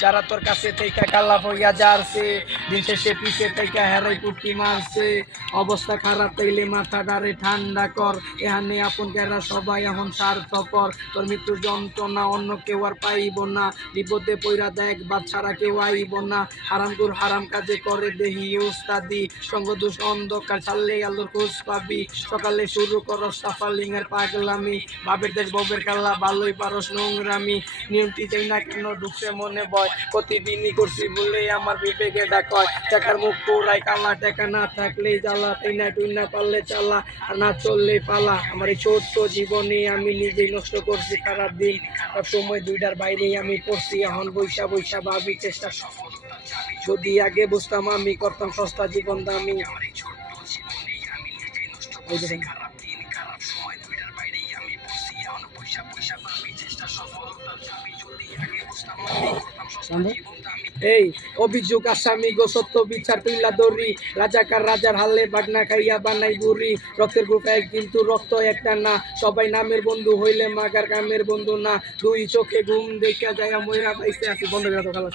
যারা তোর কাছে থেকে কাল্লা হইয়া যাচ্ছে দিন শেষে পিছে থেকে হেরাই পুটকি মারছে অবস্থা খারাপ তাইলে মাথা ডারে ঠান্ডা কর এখানে আপন কেরা সবাই এখন স্বার্থপর তোর মৃত্যুর যন্ত্রণা অন্য কেউ আর পাইব না বিপদে পইরা দেখ বাদ ছাড়া কেউ আইব না হারামগুর হারাম কাজে করে দেহি উস্তাদি সঙ্গ দোষ অন্ধকার ছাড়লে আলোর খোঁজ পাবি সকালে শুরু করো সাফালিং এর পাগলামি বাবের দেশ ববের কাল্লা ভালোই পারস নোংরামি নিয়মটি চাই না কেন ঢুকছে মনে ভয় প্রতিদিনই করছি বলে আমার বিবেকে ডাকয় টাকার মুখ পোড়াই কালা টাকা না থাকলেই জ্বালা তাই না তুই না পারলে চালা আর না চললে পালা আমার এই ছোট্ট জীবনে আমি নিজেই নষ্ট করছি খারাপ দিন সব সময় দুইটার বাইরেই আমি পড়ছি এখন বৈশা বৈশা ভাবি চেষ্টা যদি আগে বুঝতাম আমি করতাম সস্তা জীবন দামি এই অভিযোগ আসামি গো সত্য বিচার তুইলা দড়ি রাজাকার রাজার হালে বাগনা খাইয়া বানাই বুড়ি রক্তের গ্রুপ এক কিন্তু রক্ত একটা না সবাই নামের বন্ধু হইলে মাগার কামের বন্ধু না দুই চোখে ঘুম দেখা যায় ময়রা পাইছে আছি বন্ধ করে দাও খালাস